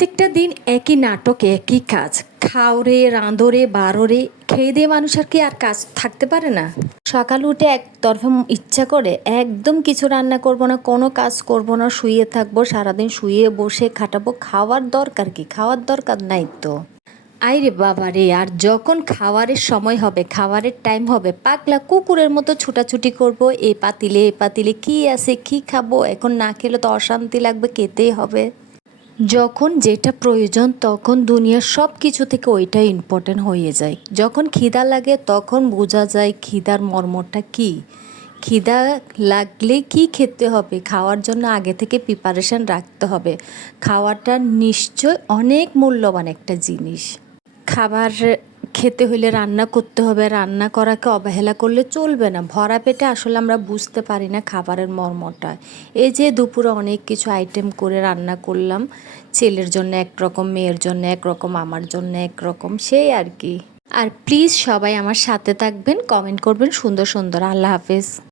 প্রত্যেকটা দিন একই নাটক, একই কাজ। খাওরে, রাঁধরে, বারোরে, খেয়ে দিয়ে মানুষ আর কি আর কাজ থাকতে পারে না। সকালে উঠে একতরফা ইচ্ছা করে একদম কিছু রান্না করব না, কোনো কাজ করব না, শুয়ে থাকবো, সারাদিন শুয়ে বসে খাটাবো। খাওয়ার দরকার কি? খাওয়ার দরকার নাই তো। আইরে বাবা রে, আর যখন খাওয়ারের সময় হবে, খাওয়ারের টাইম হবে, পাগলা কুকুরের মতো ছুটাছুটি করব। এ পাতিলে এ পাতিলে কি আছে, কি খাবো, এখন না খেলে তো অশান্তি লাগবে, খেতেই হবে। যখন যেটা প্রয়োজন তখন দুনিয়ার সব কিছু থেকে ওইটাই ইম্পর্টেন্ট হয়ে যায়। যখন খিদা লাগে তখন বোঝা যায় খিদার মর্মটা কী। খিদা লাগলে কি খেতে হবে, খাওয়ার জন্য আগে থেকে প্রিপারেশন রাখতে হবে। খাওয়াটা নিশ্চয় অনেক মূল্যবান একটা জিনিস। খাবার খেতে হইলে রান্না করতে হবে, রান্না করাকে অবহেলা করলে চলবে না। ভরা পেটে আসলে আমরা বুঝতে পারি না খাবারের মর্মটা। এই যে দুপুরে অনেক কিছু আইটেম করে রান্না করলাম, ছেলের জন্য একরকম, মেয়ের জন্য একরকম, আমার জন্য একরকম, সেই আর কি। আর প্লিজ সবাই আমার সাথে থাকবেন, কমেন্ট করবেন সুন্দর সুন্দর। আল্লাহ হাফেজ।